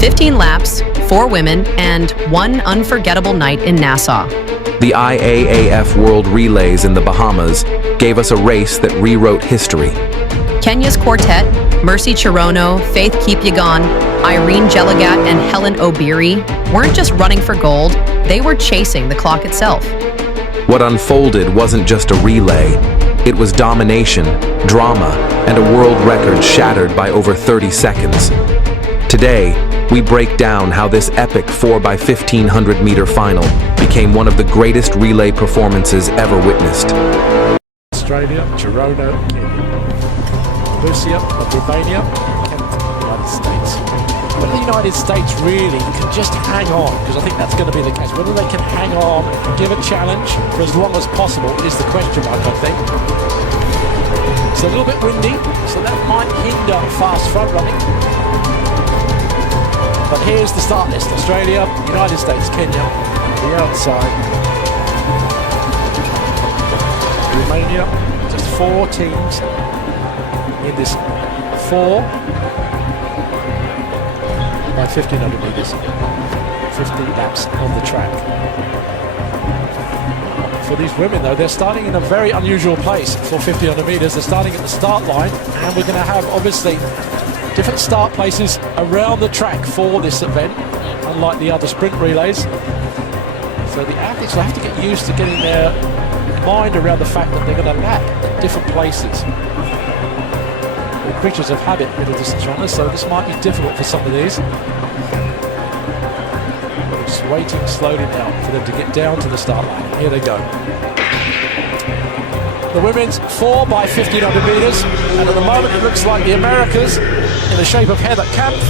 15 laps, 4 women, and 1 unforgettable night in Nassau. The IAAF World Relays in the Bahamas gave us a race that rewrote history. Kenya's quartet, Mercy Cherono, Faith Kipyegon, Irene Jelagat, and Hellen Obiri weren't just running for gold, they were chasing the clock itself. What unfolded wasn't just a relay, it was domination, drama, and a world record shattered by over 30 seconds. Today, we break down how this epic 4x1500 meter final became one of the greatest relay performances ever witnessed. Australia, Cherono, Mercy of Romania, and the United States. Whether the United States really can just hang on, because I think that's going to be the case, whether they can hang on, give a challenge for as long as possible is the question mark, I think. It's a little bit windy, so that might hinder fast front running. But here's the start list: Australia, United States, Kenya, the outside, Romania. Just 4 teams in this 4 by 1500 meters, 50 laps on the track. For these women, though, they're starting in a very unusual place for 1500 meters. They're starting at the start line, and we're going to have obviously different start places around the track for this event, unlike the other sprint relays. So the athletes will have to get used to getting their mind around the fact that they're going to lap at different places. We're creatures of habit, middle distance runners, so this might be difficult for some of these. We're just waiting slowly now for them to get down to the start line. Here they go. The women's 4 by 1500 meters, and at the moment it looks like the Americas, in the shape of Heather Kampf,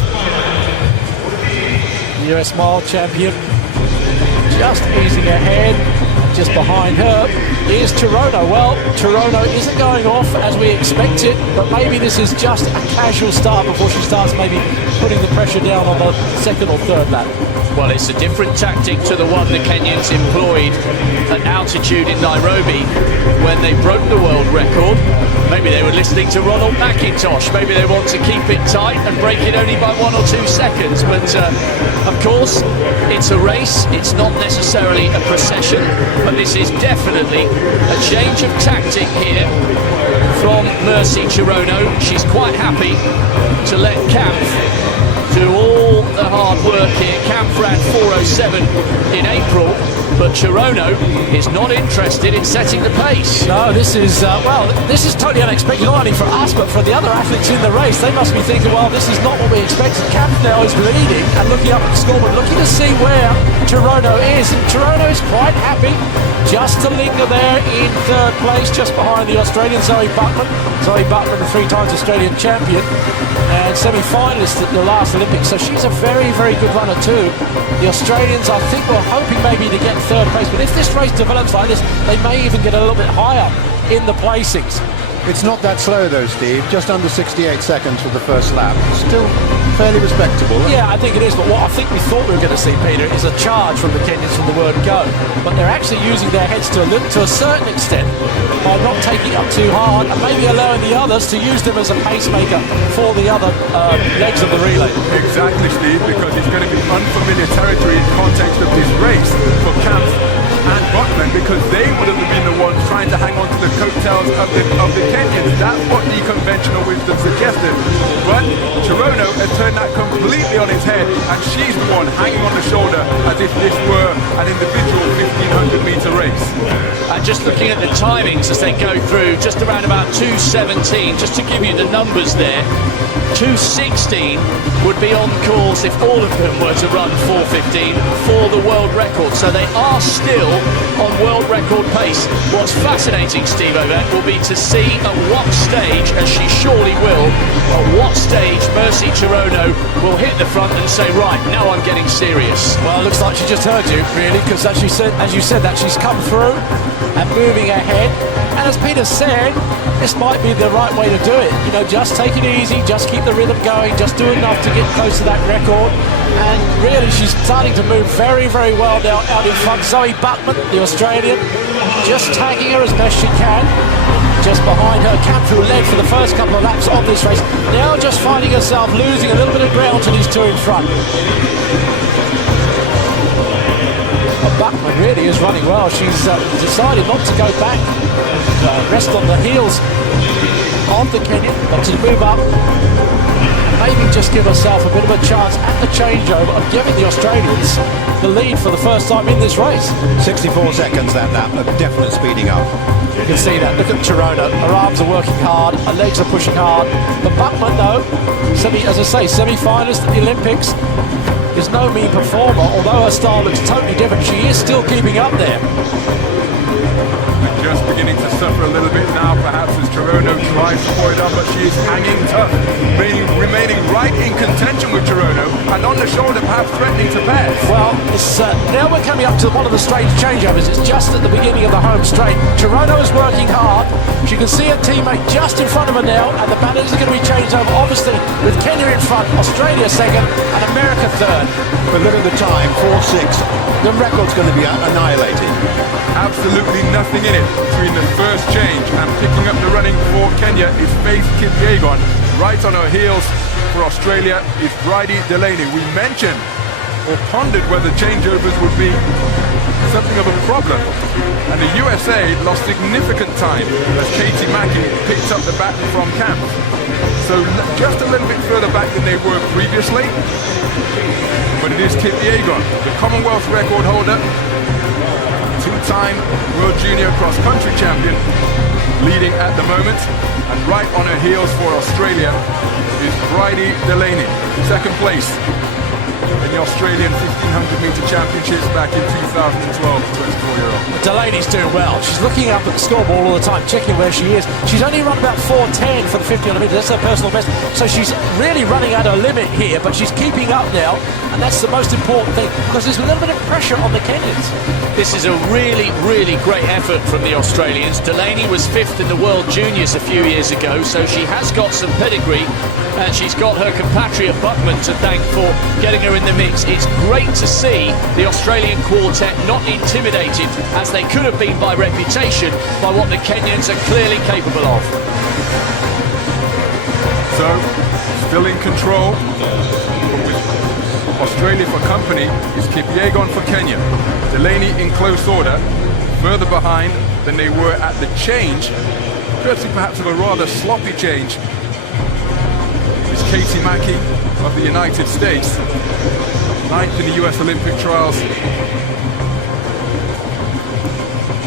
the US mile champion, just easing ahead. Just behind her is Cherono. Well, Cherono isn't going off as we expected, but maybe this is just a casual start before she starts maybe putting the pressure down on the second or third lap. Well, it's a different tactic to the one the Kenyans employed at altitude in Nairobi when they broke the world record. Maybe they were listening to Ronald McIntosh. Maybe they want to keep it tight and break it only by 1 or 2 seconds. But of course, it's a race. It's not necessarily a procession. But this is definitely a change of tactic here from Mercy Cherono. She's quite happy to let Kampf do all the hard work here. Kampf ran 4:07 in April, but Cherono is not interested in setting the pace. No, this is, well, this is totally unexpected, not only for us, but for the other athletes in the race. They must be thinking, well, this is not what we expected. Kampf now is leading and looking up at the scoreboard, looking to see where Cherono is. And Cherono is quite happy just to linger there in 3rd place, just behind the Australian Zoe Buckman. Zoe Buckman, the 3-time Australian champion and semi-finalist at the last Olympics. So she's a very, very good runner too. The Australians, I think, were hoping maybe to get 3rd place, but if this race develops like this, they may even get a little bit higher in the placings. It's not that slow though, Steve. Just under 68 seconds for the first lap. Still fairly respectable. Yeah, I think it is, but what I think we thought we were going to see, Peter, is a charge from the Kenyans from the word go. But they're actually using their heads to a certain extent by not taking up too hard and maybe allowing the others to use them as a pacemaker for the other legs of the relay. Exactly, Steve, because it's going to be unfamiliar territory in context of this race for Kampf and Buckman, because they would have been the ones trying to hang on to the coattails of the Kenyans. That's what the conventional wisdom suggested. But Cherono has turned that completely on its head, and she's the one hanging on the shoulder as if this were an individual 1500 meter race. And just looking at the timings as they go through, just around about 2:17, just to give you the numbers there, 2:16 would be on course if all of them were to run 4:15 for the world record. So they are still on world record pace. What's fascinating, Steve Ovett, will be to see at what stage, as she surely will, at what stage Mercy Cherono will hit the front and say, right, now I'm getting serious. Well, it looks like she just heard you, really, because as you said that she's come through and moving ahead. And as Peter said, this might be the right way to do it. You know, just take it easy, just keep the rhythm going, just do enough to get close to that record. And really, she's starting to move very, very well now out in front. Zoe Buckman, the Australian, just tagging her as best she can. just behind her. Camp, who led for the first couple of laps of this race, now just finding herself losing a little bit of ground to these two in front. Buckman really is running well. She's decided not to go back, rest on the heels of the Kenyan, but to move up, maybe just give herself a bit of a chance at the changeover of giving the Australians the lead for the first time in this race. 64 seconds that lap, a definite speeding up. You can see that. Look at Cherono. Her arms are working hard, her legs are pushing hard. But Buckman, though, as I say, semi-finalist at the Olympics, is no mean performer. Although her style looks totally different, she is still keeping up there. Just beginning to suffer a little bit now, perhaps, as Cherono tries to pull it up, but she is hanging tough, remaining right in contention with Cherono, and on the shoulder, perhaps threatening to pass. Well, now we're coming up to one of the strange changeovers. It's just at the beginning of the home straight. Cherono is working hard. She can see her teammate just in front of her now, and the balance is going to be changed over, obviously, with Kenya in front, Australia second, and America third. But look at the time, 4.6. The record's going to be annihilated. Absolutely nothing in it between the first change and picking up the running for Kenya is Faith Kipyegon. Right on her heels for Australia is Bridie Delaney. We mentioned or pondered whether changeovers would be something of a problem, and the USA lost significant time as Katie Mackey picked up the baton from camp. So just a little bit further back than they were previously, but it is Kipyegon, the Commonwealth record holder, two-time World Junior cross-country champion, leading at the moment, and right on her heels for Australia is Bridie Delaney, second place in the Australian 1500-metre championships back in 2012, 24-year-old. Delaney's doing well. She's looking up at the scoreboard all the time, checking where she is. She's only run about 4:10 for the 1500 metres. That's her personal best. So she's really running at her limit here, but she's keeping up now, and that's the most important thing, because there's a little bit of pressure on the Kenyans. This is a really, really great effort from the Australians. Delaney was 5th in the World Juniors a few years ago, so she has got some pedigree, and she's got her compatriot Buckman to thank for getting her in the mix. It's great to see the Australian quartet not intimidated, as they could have been by reputation, by what the Kenyans are clearly capable of. So, still in control. Australia for company is Kipyegon for Kenya. Delaney in close order, further behind than they were at the change, courtesy perhaps of a rather sloppy change, is Katie Mackey of the United States, 9th in the US Olympic trials.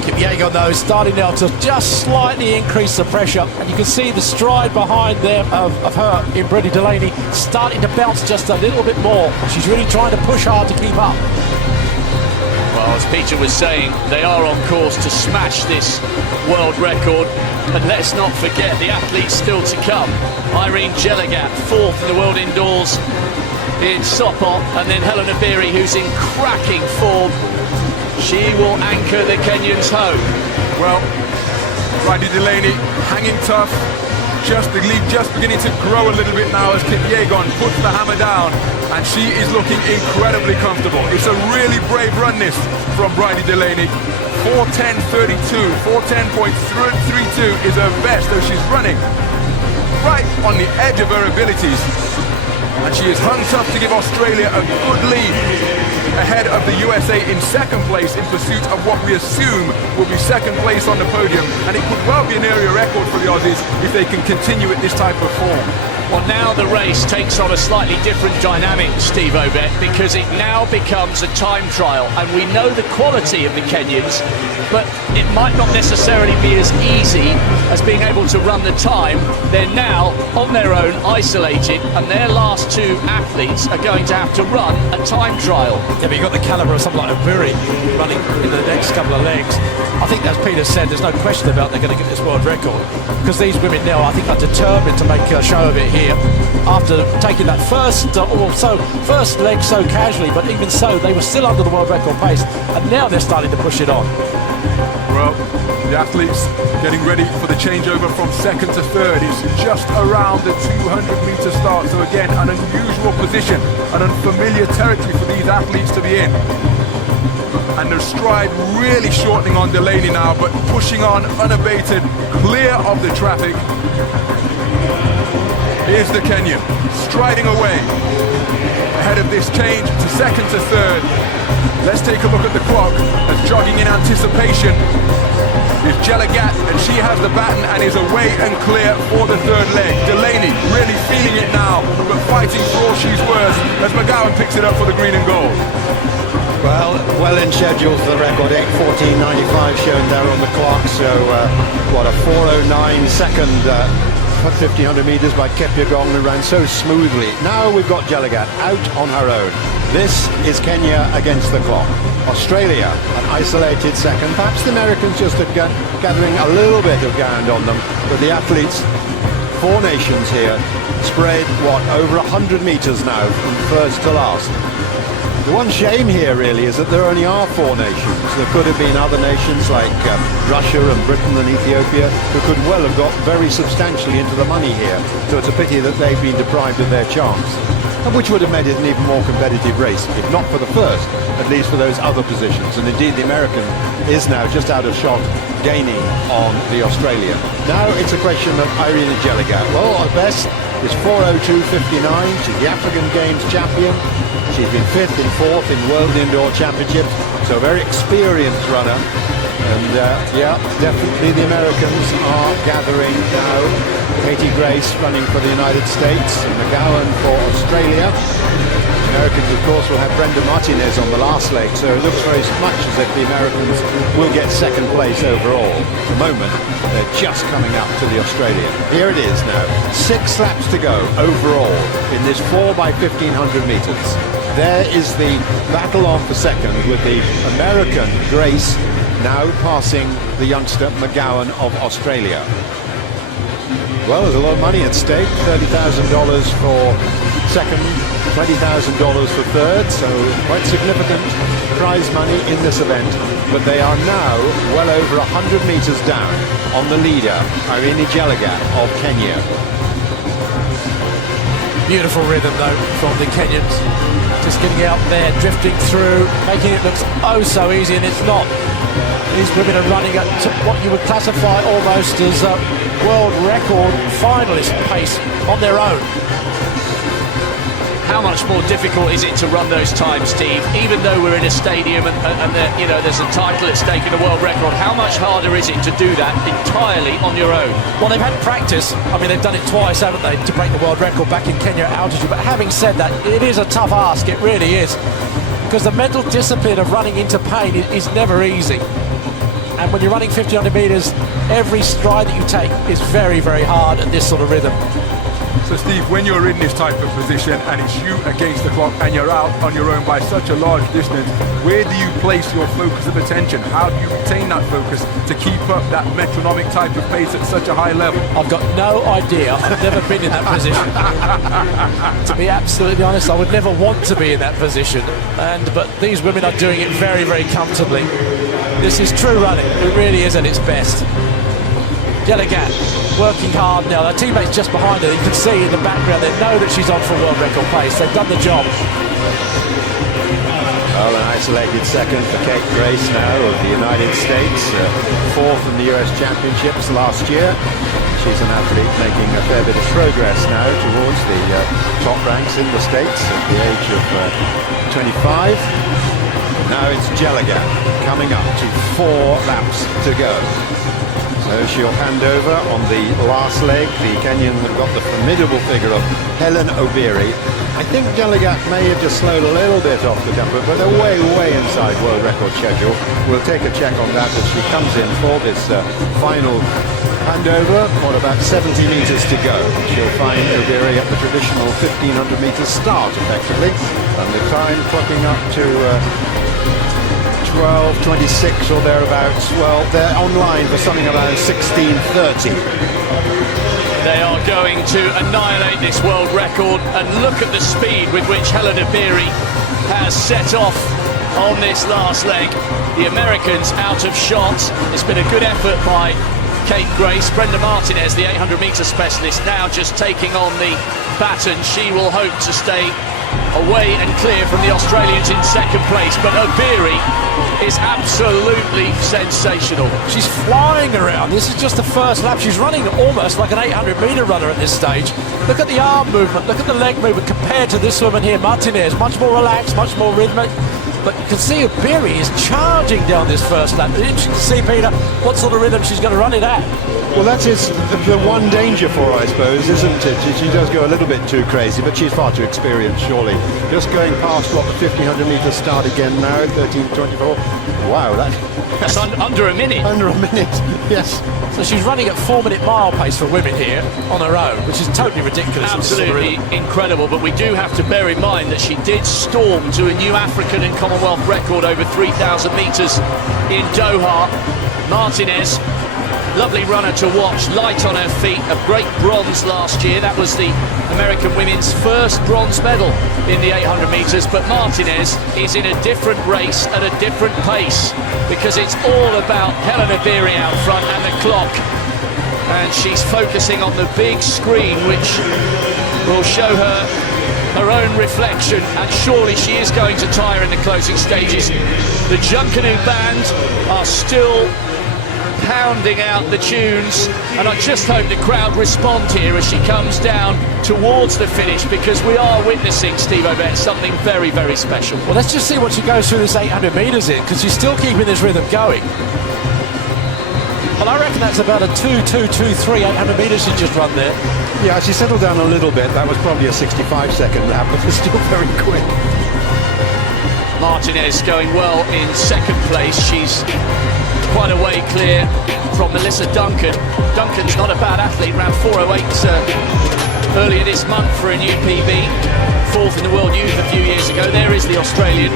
Kipyegon, though, is starting now to just slightly increase the pressure, and you can see the stride behind there of her in Bridie Delaney starting to bounce just a little bit more. She's really trying to push hard to keep up. Well, as Peter was saying, they are on course to smash this world record. And let's not forget the athletes still to come. Irene Jelagat, 4th in the world indoors in Sopot, and then Hellen Obiri, who's in cracking form. She will anchor the Kenyans home. Well, Bridie Delaney hanging tough. The lead just beginning to grow a little bit now as Kipyegon puts the hammer down, and she is looking incredibly comfortable. It's a really brave run this from Bridie Delaney. 4:10.32, 4:10.32 is her best, though she's running right on the edge of her abilities. And she is hung tough to give Australia a good lead ahead of the USA in second place in pursuit of what we assume will be second place on the podium. And it could well be an area record for the Aussies if they can continue at this type of form. Well, now the race takes on a slightly different dynamic, Steve Obet, because it now becomes a time trial, and we know the quality of the Kenyans, but it might not necessarily be as easy as being able to run the time. They're now on their own, isolated, and their last two athletes are going to have to run a time trial. Yeah, but you've got the calibre of someone like Obiri running in the next couple of legs. I think, as Peter said, there's no question about they're going to get this world record, because these women now, I think, are determined to make a show of it here. After taking that first leg so casually, but even so, they were still under the world record pace, and now they're starting to push it on. Well, the athletes getting ready for the changeover from second to third. It's just around the 200-metre start, so again, an unusual position, an unfamiliar territory for these athletes to be in. And the stride really shortening on Delaney now, but pushing on unabated, clear of the traffic. Here's the Kenyan, striding away. Ahead of this change to second to third. Let's take a look at the clock as jogging in anticipation is Jelagat, and she has the baton and is away and clear for the third leg. Delaney really feeling it now, but fighting for all she's worth as McGowan picks it up for the green and gold. Well in schedule for the record, 8:14.95 shown there on the clock, so what a 4:09 second 1500 meters by Kipyegon, who ran so smoothly. Now we've got Jelagat out on her own. This is Kenya against the clock. Australia, an isolated second. Perhaps the Americans just are gathering a little bit of ground on them, but the athletes, 4 nations here, spread, over 100 meters now from first to last. The one shame here really is that there only are 4 nations. There could have been other nations like Russia and Britain and Ethiopia who could well have got very substantially into the money here. So it's a pity that they've been deprived of their chance, which would have made it an even more competitive race, if not for the first, at least for those other positions. And indeed the American is now just out of shot, gaining on the Australian. Now it's a question of Irene Jelagat. Well, at best is 4:02.59. She's the African Games champion. She's been 5th and 4th in World Indoor Championships, so a very experienced runner. And yeah, definitely the Americans are gathering now. Katie Grace running for the United States, McGowan for Australia. Americans, of course, will have Brenda Martinez on the last leg, so it looks very much as if the Americans will get second place overall. At the moment, they're just coming up to the Australian. Here it is now, 6 laps to go overall in this 4x1500 meters. There is the battle on for second, with the American Grace now passing the youngster McGowan of Australia. Well, there's a lot of money at stake, $30,000 for second, $20,000 for third, so quite significant prize money in this event. But they are now well over 100 meters down on the leader, Irene Jelagat of Kenya. Beautiful rhythm though from the Kenyans. Just getting out there, drifting through, making it look oh so easy, and it's not. These women are running at what you would classify almost as a world record finalist pace on their own. How much more difficult is it to run those times, Steve? Even though we're in a stadium and you know, there's a title at stake in a world record, how much harder is it to do that entirely on your own? Well, they've had practice. I mean, they've done it twice, haven't they, to break the world record back in Kenya at altitude. But having said that, it is a tough ask. It really is. Because the mental discipline of running into pain is never easy. And when you're running 1,500 meters, every stride that you take is very, very hard at this sort of rhythm. So Steve, when you're in this type of position and it's you against the clock and you're out on your own by such a large distance, where do you place your focus of attention? How do you retain that focus to keep up that metronomic type of pace at such a high level? I've got no idea. I've never been in that position. To be absolutely honest, I would never want to be in that position. But these women are doing it very, very comfortably. This is true running. It really is at its best. Jelagat working hard now. Her teammates just behind her. You can see in the background, they know that she's on for world record pace. They've done the job. Well, an isolated second for Kate Grace now of the United States, 4th in the US Championships last year. She's an athlete making a fair bit of progress now towards the top ranks in the States at the age of 25. Now it's Jelagat coming up to 4 laps to go. So she'll hand over on the last leg. The Kenyans have got the formidable figure of Hellen Obiri. I think Jelagat may have just slowed a little bit off the tempo, but they're way, way inside world record schedule. We'll take a check on that as she comes in for this final handover. What, about 70 meters to go. She'll find Obiri at the traditional 1,500 meters start, effectively. And the time clocking up to 12:26 or thereabouts. Well, they're online for something around 16:30. They are going to annihilate this world record, and look at the speed with which Hellen Obiri has set off on this last leg. The Americans out of shot. It's been a good effort by Kate Grace. Brenda Martinez, the 800 meter specialist, now just taking on the baton. She will hope to stay away and clear from the Australians in second place, but Obiri is absolutely sensational. She's flying around. This is just the first lap. She's running almost like an 800-metre runner at this stage. Look at the arm movement, look at the leg movement compared to this woman here, Martinez. Much more relaxed, much more rhythmic. But you can see Obiri is charging down this first lap. Interesting to see, Peter, what sort of rhythm she's going to run it at. Well, that's the one danger for her, I suppose, isn't it? She does go a little bit too crazy, but she's far too experienced, surely. Just going past what the 1500 metres start again now, 13:24. Wow, that's under a minute. Under a minute, yes. So she's running at 4-minute mile pace for women here on her own, which is totally ridiculous. Absolutely incredible, but we do have to bear in mind that she did storm to a new African and Commonwealth record over 3,000 metres in Doha. Martinez, lovely runner to watch, light on her feet, a great bronze last year. That was the American women's first bronze medal in the 800 metres, but Martinez is in a different race at a different pace because it's all about Hellen Obiri out front and the clock, and she's focusing on the big screen which will show her own reflection, and surely she is going to tire in the closing stages. The Junkanoo band are still pounding out the tunes, and I just hope the crowd respond here as she comes down towards the finish, because we are witnessing, Steve Obet, something very, very special. Well, let's just see what she goes through this 800 metres in, because she's still keeping this rhythm going. Well, I reckon that's about a 2-2-2-3 800 metres she just run there. Yeah, she settled down a little bit. That was probably a 65-second lap, but it's still very quick. Martinez going well in second place. She's quite a way clear from Melissa Duncan. Duncan's not a bad athlete, ran 4:08 earlier this month for a new PB. Fourth in the World Youth a few years ago. There is the Australian,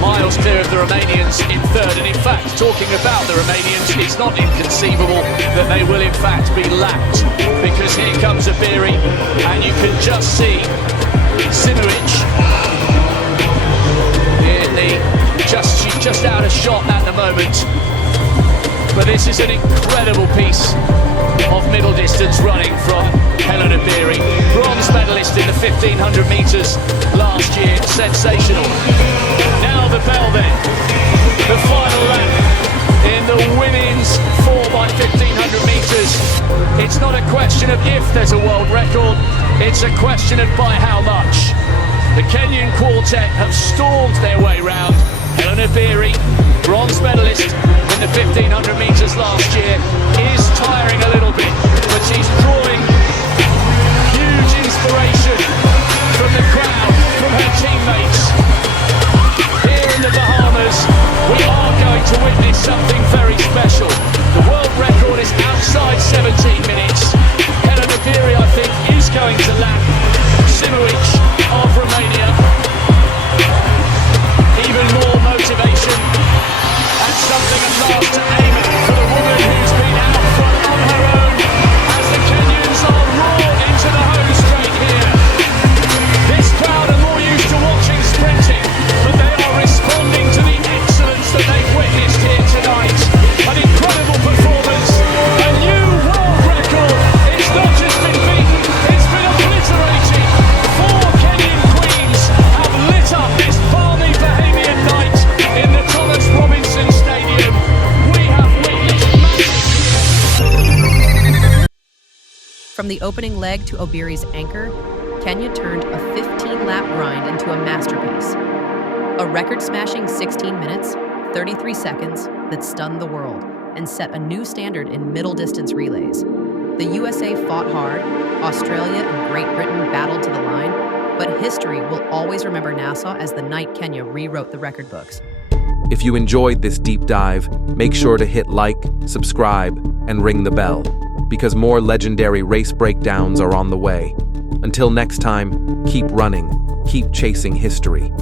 miles clear of the Romanians in third. And in fact, talking about the Romanians, it's not inconceivable that they will in fact be lapped, because here comes Obiri, and you can just see Simovic she's just out of shot at the moment. But this is an incredible piece of middle distance running from Hellen Obiri, bronze medalist in the 1500 metres last year. Sensational. Now the bell then, the final lap in the women's 4x1500 metres. It's not a question of if there's a world record, it's a question of by how much. The Kenyan quartet have stormed their way round. Hellen Obiri, bronze medalist in the 1500 metres last year, is tiring a little bit, but she's drawing huge inspiration from the crowd, from her teammates. Here in the Bahamas, we are going to witness something very special. The world record is outside 17 minutes. Hellen Obiri, I think, is going to lap Simovic of Romania. Even more motivation and something at last to aim at for the woman who's been out front on her own, as the Kenyans are raw into the home straight here. This crowd are more used to watching sprinting, but they are responding to the excellence that they've witnessed here tonight. An incredible performance, a new world record. It's not just been beaten, it's been obliterated. 4 Kenyan queens have lit up this balmy Bahamian night in the Thomas Robinson Stadium. We have witnessed magic. From the opening leg to Obiri's anchor, Kenya turned a 15-lap grind into a masterpiece. A record-smashing 16 minutes, 33 seconds that stunned the world and set a new standard in middle-distance relays. The USA fought hard, Australia and Great Britain battled to the line, but history will always remember Nassau as the night Kenya rewrote the record books. If you enjoyed this deep dive, make sure to hit like, subscribe, and ring the bell, because more legendary race breakdowns are on the way. Until next time, keep running, keep chasing history.